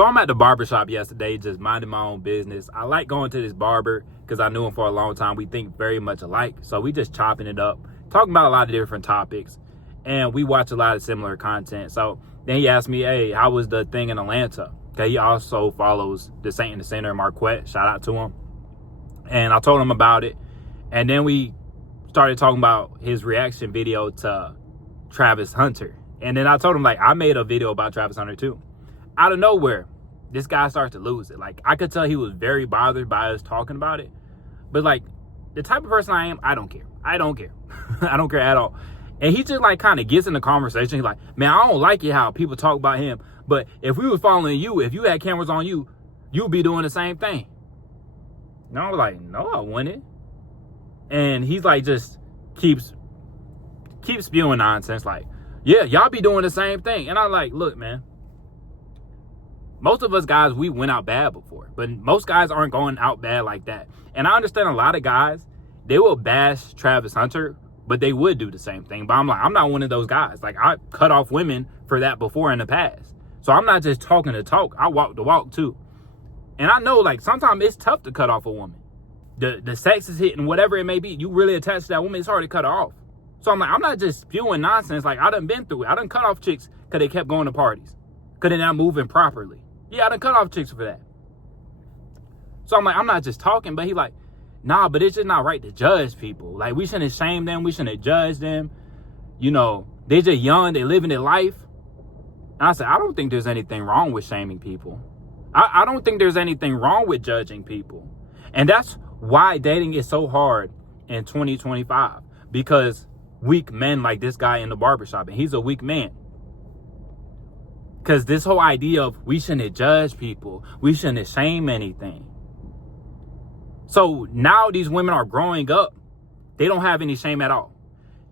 So I'm at the barbershop yesterday, just minding my own business. I like going to this barber because I knew him for a long time. We think very much alike. So we just chopping it up, talking about a lot of different topics. And we watch a lot of similar content. So then he asked me, hey, how was the thing in Atlanta? Okay, he also follows the Saint in the Center, Marquette. Shout out to him. And I told him about it. And then we started talking about his reaction video to Travis Hunter. And then I told him, like, I made a video about Travis Hunter too. Out of nowhere, this guy starts to lose it. Like, I could tell he was very bothered by us talking about it. But, like, the type of person I am, I don't care. I don't care. I don't care at all. And he just, like, kind of gets in the conversation. He's like, man, I don't like it how people talk about him. But if we was following you, if you had cameras on you, you'd be doing the same thing. And I was like, no, I wouldn't. And he's, like, just keeps spewing nonsense. Like, yeah, y'all be doing the same thing. And I'm like, look, man. Most of us guys, we went out bad before, but most guys aren't going out bad like that. And I understand a lot of guys, they will bash Travis Hunter, but they would do the same thing. But I'm like, I'm not one of those guys. Like, I cut off women for that before in the past. So I'm not just talking the talk. I walk the walk too. And I know, like, sometimes it's tough to cut off a woman. The sex is hitting, whatever it may be. You really attached to that woman, it's hard to cut her off. So I'm like, I'm not just spewing nonsense. Like, I done been through it. I done cut off chicks because they kept going to parties, because they're not moving properly. Yeah, I done cut off chicks for that. So I'm like, I'm not just talking, but he like, nah, but it's just not right to judge people. Like, we shouldn't shame them. We shouldn't judge them. You know, they're just young. They living their life. And I said, I don't think there's anything wrong with shaming people. I don't think there's anything wrong with judging people. And that's why dating is so hard in 2025. Because weak men like this guy in the barbershop, and he's a weak man. Because this whole idea of we shouldn't judge people, we shouldn't shame anything. So now these women are growing up. They don't have any shame at all.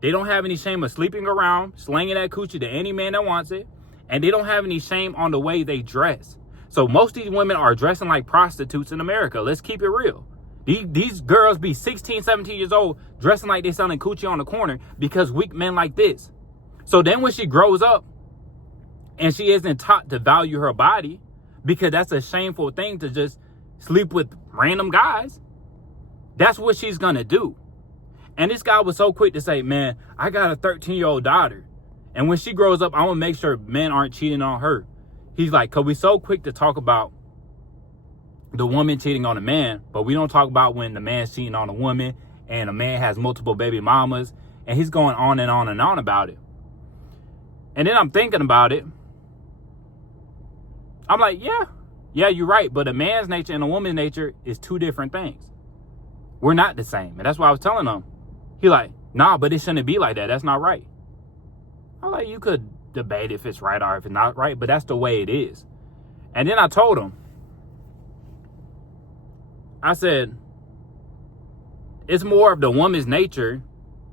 They don't have any shame of sleeping around, slinging that coochie to any man that wants it. And they don't have any shame on the way they dress. So most of these women are dressing like prostitutes in America. Let's keep it real. These girls be 16, 17 years old, dressing like they selling coochie on the corner because weak men like this. So then when she grows up, and she isn't taught to value her body, because that's a shameful thing to just sleep with random guys. That's what she's going to do. And this guy was so quick to say, man, I got a 13-year-old daughter. And when she grows up, I want to make sure men aren't cheating on her. He's like, because we're so quick to talk about the woman cheating on a man, but we don't talk about when the man's cheating on a woman and a man has multiple baby mamas. And he's going on and on and on about it. And then I'm thinking about it. I'm like, yeah, you're right. But a man's nature and a woman's nature is two different things. We're not the same. And that's why I was telling him. He like, nah, but it shouldn't be like that. That's not right. I'm like, you could debate if it's right or if it's not right, but that's the way it is. And then I told him, I said, it's more of the woman's nature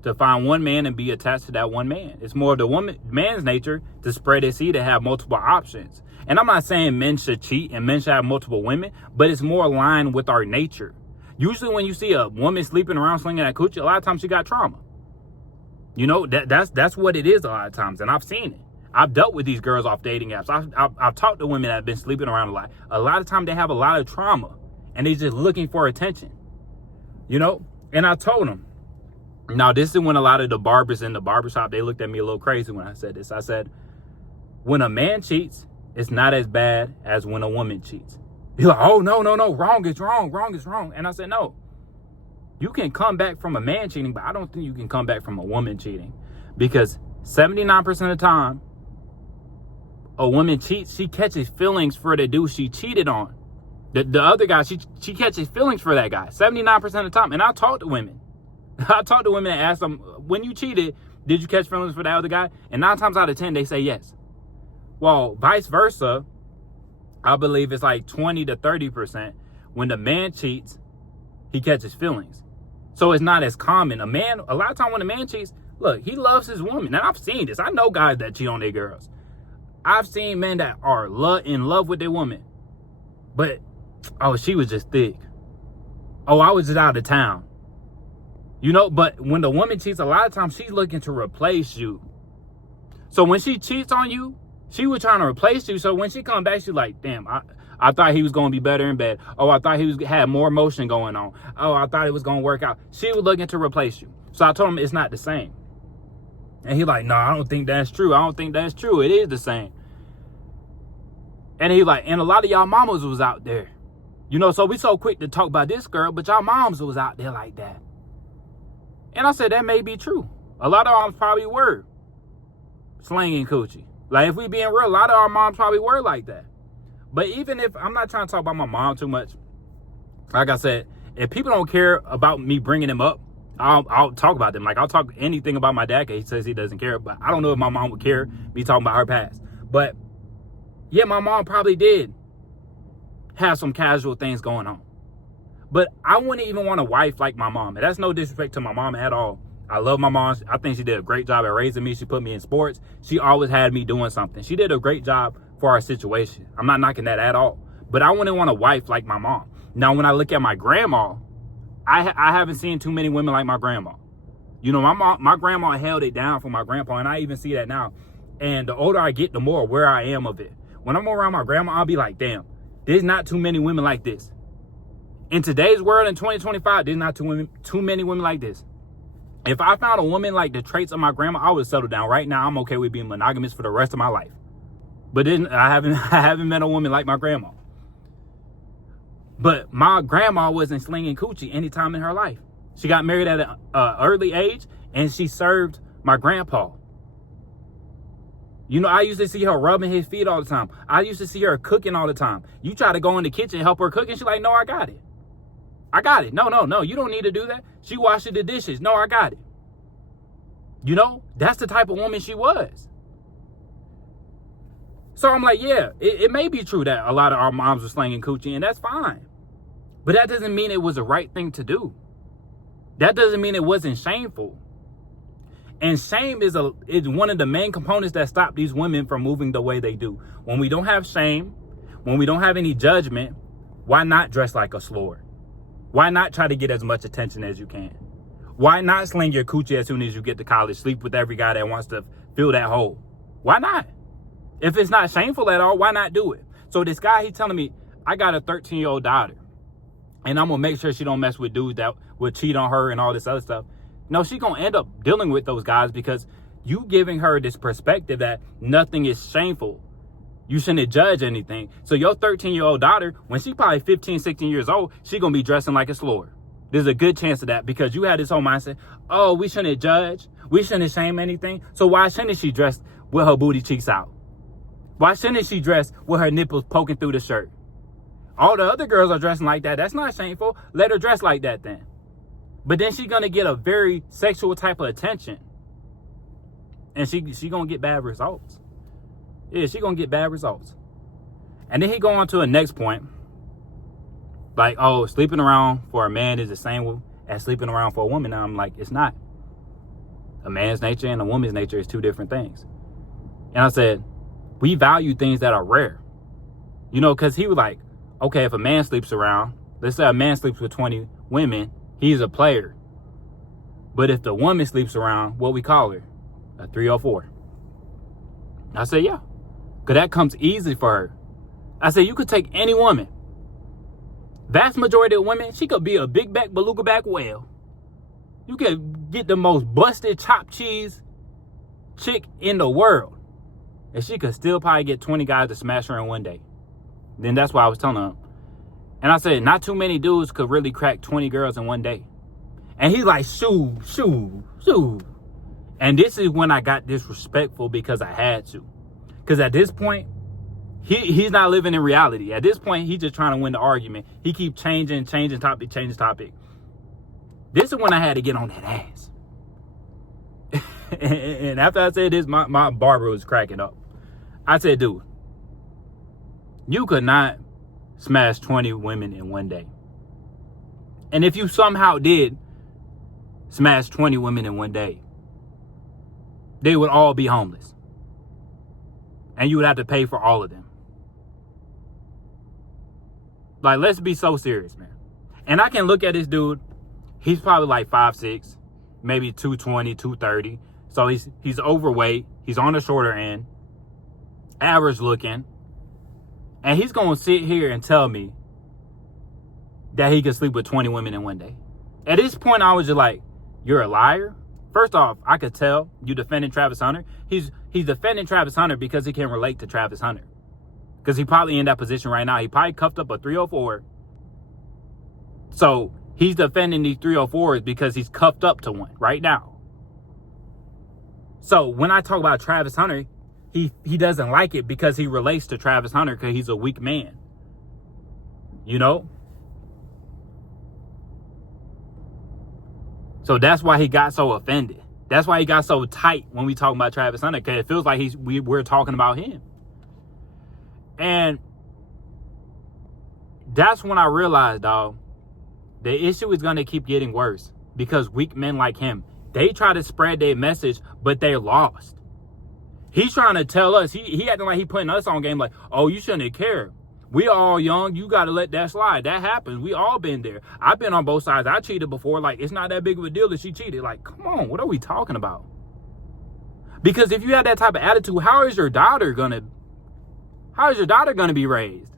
to find one man and be attached to that one man. It's more of the man's nature to spread his seed and have multiple options. And I'm not saying men should cheat and men should have multiple women, but it's more aligned with our nature. Usually when you see a woman sleeping around slinging that coochie, a lot of times she got trauma. You know, that's what it is a lot of times. And I've seen it. I've dealt with these girls off dating apps. I've talked to women that have been sleeping around a lot. A lot of times they have a lot of trauma and they're just looking for attention. You know, and I told them. Now, this is when a lot of the barbers in the barbershop, they looked at me a little crazy when I said this. I said, when a man cheats, it's not as bad as when a woman cheats. You're like, oh, no, wrong is wrong, wrong is wrong. And I said, no, you can come back from a man cheating, but I don't think you can come back from a woman cheating. Because 79% of the time, a woman cheats, she catches feelings for the dude she cheated on. The other guy, she catches feelings for that guy, 79% of the time. And I talk to women. I talk to women and ask them, when you cheated, did you catch feelings for that other guy? And 9 times out of 10, they say yes. Well, vice versa, I believe it's like 20 to 30%. When the man cheats, he catches feelings. So it's not as common. A lot of time when a man cheats, look, he loves his woman. And I've seen this. I know guys that cheat on their girls. I've seen men that are in love with their woman. But, oh, she was just thick. Oh, I was just out of town. You know, but when the woman cheats, a lot of times she's looking to replace you. So when she cheats on you, She was trying to replace you. So when she come back, she's like, damn, I thought he was going to be better in bed. Oh, I thought had more motion going on. Oh, I thought it was going to work out. She was looking to replace you. So I told him it's not the same. And he like, no, I don't think that's true. I don't think that's true. It is the same. And he like, and a lot of y'all mamas was out there. You know, so we so quick to talk about this girl, but y'all moms was out there like that. And I said, that may be true. A lot of moms probably were slinging coochie. Like, if we being real, a lot of our moms probably were like that. But even if, I'm not trying to talk about my mom too much. Like I said, if people don't care about me bringing them up, I'll talk about them. Like, I'll talk anything about my dad, because he says he doesn't care. But I don't know if my mom would care me talking about her past. But yeah, my mom probably did have some casual things going on. But I wouldn't even want a wife like my mom. And that's no disrespect to my mom at all. I love my mom. I think she did a great job at raising me. She put me in sports. She always had me doing something. She did a great job for our situation. I'm not knocking that at all. But I wouldn't want a wife like my mom. Now, when I look at my grandma, I haven't seen too many women like my grandma. You know, my grandma held it down for my grandpa, and I even see that now. And the older I get, the more aware I am of it. When I'm around my grandma, I'll be like, damn, there's not too many women like this. In today's world, in 2025, there's not too many women like this. If I found a woman like the traits of my grandma, I would settle down. Right now, I'm okay with being monogamous for the rest of my life. But then I haven't met a woman like my grandma. But my grandma wasn't slinging coochie anytime in her life. She got married at an early age, and she served my grandpa. You know, I used to see her rubbing his feet all the time. I used to see her cooking all the time. You try to go in the kitchen and help her cook, and she's like, no, I got it. I got it. No, you don't need to do that. She washing the dishes. No, I got it. You know, that's the type of woman she was. So I'm like, yeah, it may be true that a lot of our moms were slinging coochie, and that's fine. But that doesn't mean it was the right thing to do. That doesn't mean it wasn't shameful. And shame is one of the main components that stop these women from moving the way they do. When we don't have shame, when we don't have any judgment, why not dress like a slore? Why not try to get as much attention as you can? Why not sling your coochie as soon as you get to college, sleep with every guy that wants to fill that hole? Why not? If it's not shameful at all, why not do it? So this guy, he's telling me, I got a 13-year-old daughter, and I'm going to make sure she don't mess with dudes that would cheat on her and all this other stuff. No, she's going to end up dealing with those guys because you giving her this perspective that nothing is shameful. You shouldn't judge anything. So your 13-year-old daughter, when she probably 15, 16 years old, she going to be dressing like a slore. There's a good chance of that because you had this whole mindset, oh, we shouldn't judge. We shouldn't shame anything. So why shouldn't she dress with her booty cheeks out? Why shouldn't she dress with her nipples poking through the shirt? All the other girls are dressing like that. That's not shameful. Let her dress like that then. But then she's going to get a very sexual type of attention. And she going to get bad results. Yeah, she going to get bad results. And then he go on to a next point. Like, oh, sleeping around for a man is the same as sleeping around for a woman. Now I'm like, it's not. A man's nature and a woman's nature is two different things. And I said, we value things that are rare. You know, because he was like, okay, if a man sleeps around, let's say a man sleeps with 20 women, he's a player. But if the woman sleeps around, what we call her? A 304. I said, yeah. Because that comes easy for her. I said, you could take any woman. Vast majority of women, she could be a big back, beluga back whale. You could get the most busted chopped cheese chick in the world. And she could still probably get 20 guys to smash her in one day. Then that's why I was telling him. And I said, not too many dudes could really crack 20 girls in one day. And he's like, shoo. And this is when I got disrespectful because I had to. Because at this point, he's not living in reality. At this point, he's just trying to win the argument. He keeps changing topic. This is when I had to get on that ass. And after I said this, my barber was cracking up. I said, dude, you could not smash 20 women in one day. And if you somehow did smash 20 women in one day, they would all be homeless. And you would have to pay for all of them. Like, let's be so serious, man. And I can look at this dude. He's probably like 5'6", maybe 220, 230. So he's overweight. He's on the shorter end. average looking, and he's going to sit here and tell me that he can sleep with 20 women in one day. At this point, I was just like, you're a liar. First off, I could tell you defending Travis Hunter. He's defending Travis Hunter because he can relate to Travis Hunter. Because he probably in that position right now. He probably cuffed up a 304. So he's defending these 304s because he's cuffed up to one right now. So when I talk about Travis Hunter, he doesn't like it because he relates to Travis Hunter because he's a weak man. You know? So that's why he got so offended. That's why he got so tight when we talk about Travis Hunter, because it feels like we're talking about him. And that's when I realized, dog, the issue is going to keep getting worse because weak men like him, they try to spread their message, but they're lost. He's trying to tell us, he acting like he putting us on game like, oh, you shouldn't care. We all young. You got to let that slide. That happens. We all been there. I've been on both sides. I cheated before. Like, it's not that big of a deal that she cheated. Like, come on. What are we talking about? Because if you have that type of attitude, how is your daughter going to be raised?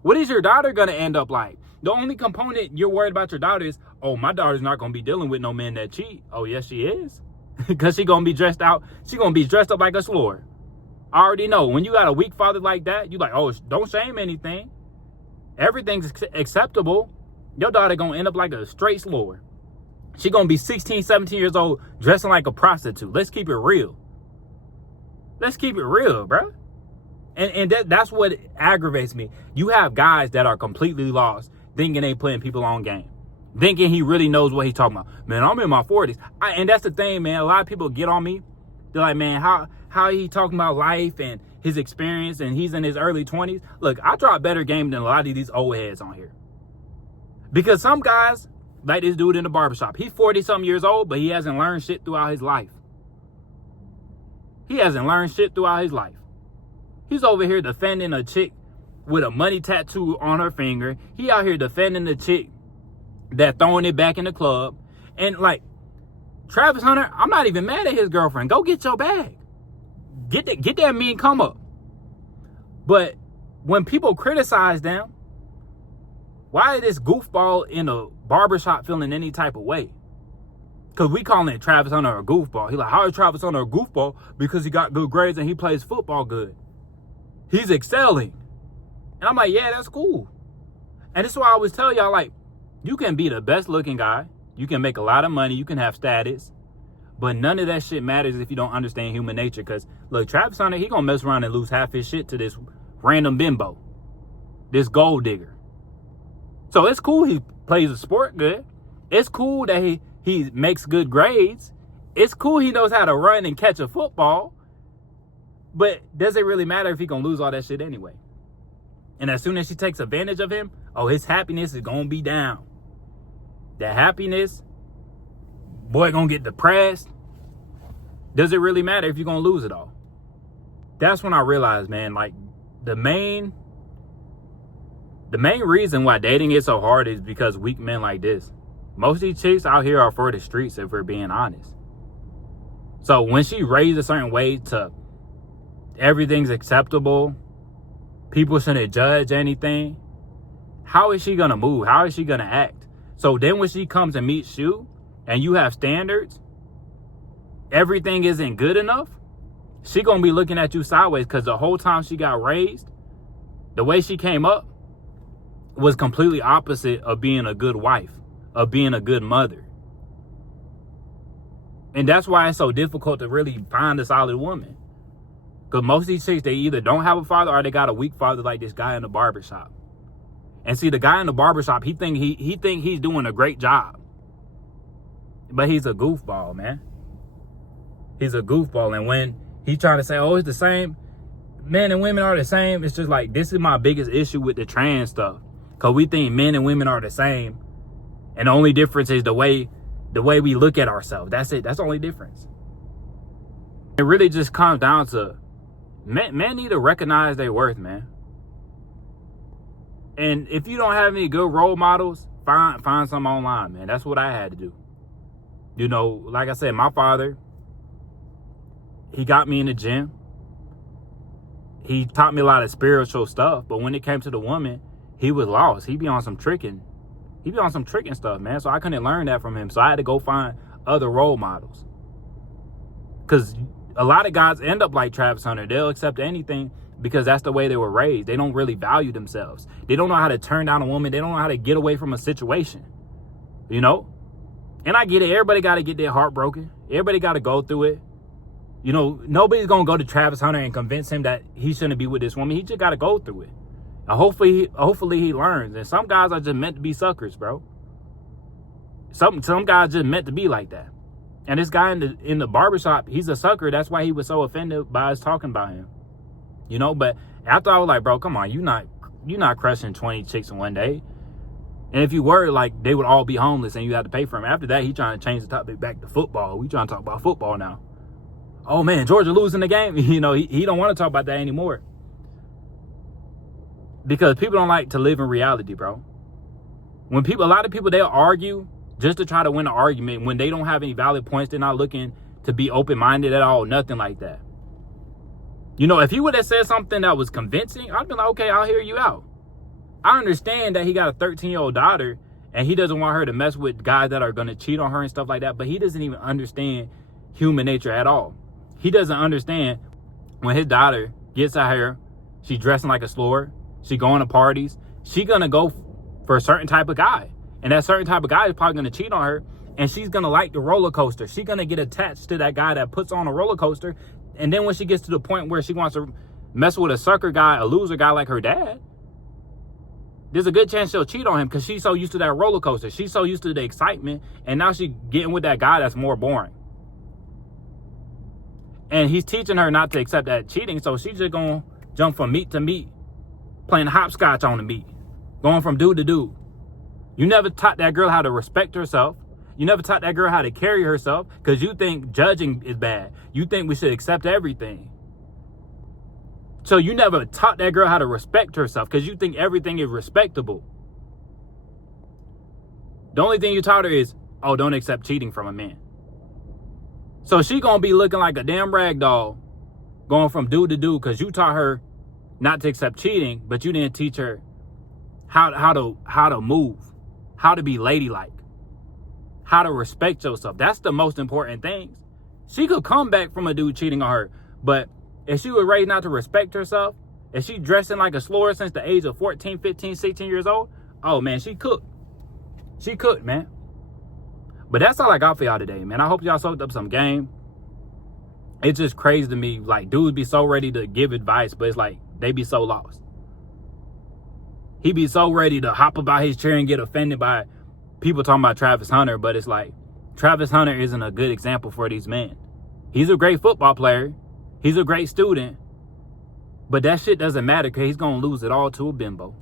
What is your daughter going to end up like? The only component you're worried about your daughter is, oh, my daughter's not going to be dealing with no men that cheat. Oh, yes, she is. Because she's going to be dressed out. She's going to be dressed up like a slore. I already know. When you got a weak father like that, you like, oh, don't shame anything. Everything's acceptable. Your daughter going to end up like a straight slore. She going to be 16, 17 years old, dressing like a prostitute. Let's keep it real. Let's keep it real, bro. And that's what aggravates me. You have guys that are completely lost, thinking they putting people on game. Thinking he really knows what he's talking about. Man, I'm in my 40s. And that's the thing, man. A lot of people get on me. They're like, man, how he talking about life and his experience and he's in his early 20s. Look, I drop better game than a lot of these old heads on here. Because some guys, like this dude in the barbershop, he's 40-something years old, but he hasn't learned shit throughout his life. He hasn't learned shit throughout his life. He's over here defending a chick with a money tattoo on her finger. He out here defending the chick that throwing it back in the club. And like, Travis Hunter, I'm not even mad at his girlfriend. Go get your bag. Get that mean come up. But when people criticize them, why is this goofball in a barbershop feeling any type of way? Because we calling Travis Hunter a goofball. He like, how is Travis Hunter a goofball? Because he got good grades and he plays football good. He's excelling. And I'm like, yeah, that's cool. And this is why I always tell y'all, like, you can be the best looking guy. You can make a lot of money. You can have status. But none of that shit matters if you don't understand human nature. Because, look, Travis Hunter, he going to mess around and lose half his shit to this random bimbo. This gold digger. So it's cool he plays a sport good. It's cool that he makes good grades. It's cool he knows how to run and catch a football. But does it really matter if he going to lose all that shit anyway? And as soon as she takes advantage of him, oh, his happiness is going to be down. That happiness, boy, gonna get depressed. Does it really matter if you're gonna lose it all? That's when I realized, man, like the main reason why dating is so hard is because weak men like this. Most of these chicks out here are for the streets, if we're being honest. So when she raised a certain way to everything's acceptable, people shouldn't judge anything, how is she gonna move? How is she gonna act? So then when she comes and meets you and you have standards, everything isn't good enough, she going to be looking at you sideways because the whole time she got raised, the way she came up was completely opposite of being a good wife, of being a good mother. And that's why it's so difficult to really find a solid woman. Because most of these chicks, they either don't have a father or they got a weak father like this guy in the barbershop. And see, the guy in the barbershop, he think he's doing a great job. But he's a goofball, man. He's a goofball. And when he's trying to say, oh, it's the same, men and women are the same, it's just like, this is my biggest issue with the trans stuff. Because we think men and women are the same. And the only difference is the way we look at ourselves. That's it. That's the only difference. It really just comes down to, men need to recognize their worth, man. And if you don't have any good role models, find some online, man. That's what I had to do. You know, like I said, my father, he got me in the gym. he taught me a lot of spiritual stuff, but when it came to the woman, he was lost. He be on some tricking stuff, man. So I couldn't learn that from him. So I had to go find other role models. Because a lot of guys end up like Travis Hunter. They'll accept anything because that's the way they were raised. They don't really value themselves. They don't know how to turn down a woman. They don't know how to get away from a situation, you know? And I get it. Everybody got to get their heart broken. Everybody got to go through it. You know, nobody's going to go to Travis Hunter and convince him that he shouldn't be with this woman. He just got to go through it. And hopefully he learns. And some guys are just meant to be suckers, bro. Some guys just meant to be like that. And this guy in the barbershop, he's a sucker. That's why he was so offended by us talking about him. You know, but after I was like, bro, come on, you're not crushing 20 chicks in one day. And if you were, like, they would all be homeless and you had to pay for them. After that, he trying to change the topic back to football. We trying to talk about football now. Oh man, Georgia losing the game. You know, he don't want to talk about that anymore. Because people don't like to live in reality, bro. A lot of people, they'll argue just to try to win an argument. When they don't have any valid points, they're not looking to be open-minded at all. Nothing like that. You know, if he would have said something that was convincing, I'd be like, okay, I'll hear you out. I understand that he got a 13-year-old daughter and he doesn't want her to mess with guys that are going to cheat on her and stuff like that. But he doesn't even understand human nature at all. He doesn't understand when his daughter gets out here, she's dressing like a slur, she going to parties, she going to go for a certain type of guy. And that certain type of guy is probably going to cheat on her. And she's going to like the roller coaster. She's going to get attached to that guy that puts on a roller coaster. And then when she gets to the point where she wants to mess with a sucker guy, a loser guy like her dad, there's a good chance she'll cheat on him because she's so used to that roller coaster. She's so used to the excitement. And now she's getting with that guy that's more boring. And he's teaching her not to accept that cheating. So she's just going to jump from meat to meat, playing hopscotch on the meat, going from dude to dude. You never taught that girl how to respect herself. You never taught that girl how to carry herself because you think judging is bad. You think we should accept everything. So you never taught that girl how to respect herself because you think everything is respectable. The only thing you taught her is, oh, don't accept cheating from a man. So she gonna be looking like a damn rag doll going from dude to dude because you taught her not to accept cheating, but you didn't teach her how to move, how to be ladylike, how to respect yourself. That's the most important things. She could come back from a dude cheating on her, but if she was raised not to respect herself, if she dressing like a slur since the age of 14, 15, 16 years old, oh man, she cooked. She cooked, man. But that's all I got for y'all today, man. I hope y'all soaked up some game. It's just crazy to me. Like, dudes be so ready to give advice, but it's like they be so lost. He be so ready to hop about his chair and get offended by people talking about Travis Hunter, but it's like Travis Hunter isn't a good example for these men. He's a great football player. He's a great student. But that shit doesn't matter because he's going to lose it all to a bimbo.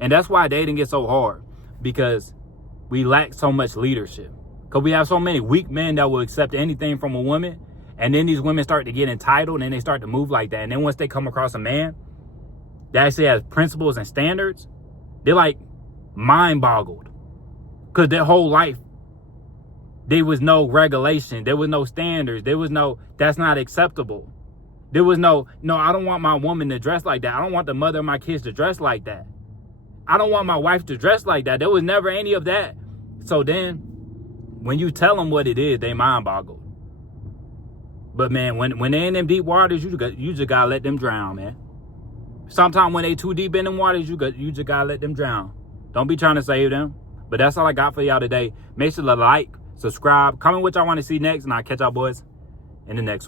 And that's why dating gets so hard, because we lack so much leadership. Because we have so many weak men that will accept anything from a woman. And then these women start to get entitled and they start to move like that. And then once they come across a man that actually has principles and standards, they're like mind boggled. Because their whole life, there was no regulation. There was no standards. There was no, that's not acceptable. There was no, I don't want my woman to dress like that. I don't want the mother of my kids to dress like that. I don't want my wife to dress like that. There was never any of that. So then, when you tell them what it is, they mind boggle. But man, when they're in them deep waters, you just gotta let them drown, man. Sometimes when they too deep in them waters, you just gotta let them drown. Don't be trying to save them. But that's all I got for y'all today. Make sure to like, subscribe, comment what y'all want to see next, and I'll catch y'all boys in the next one.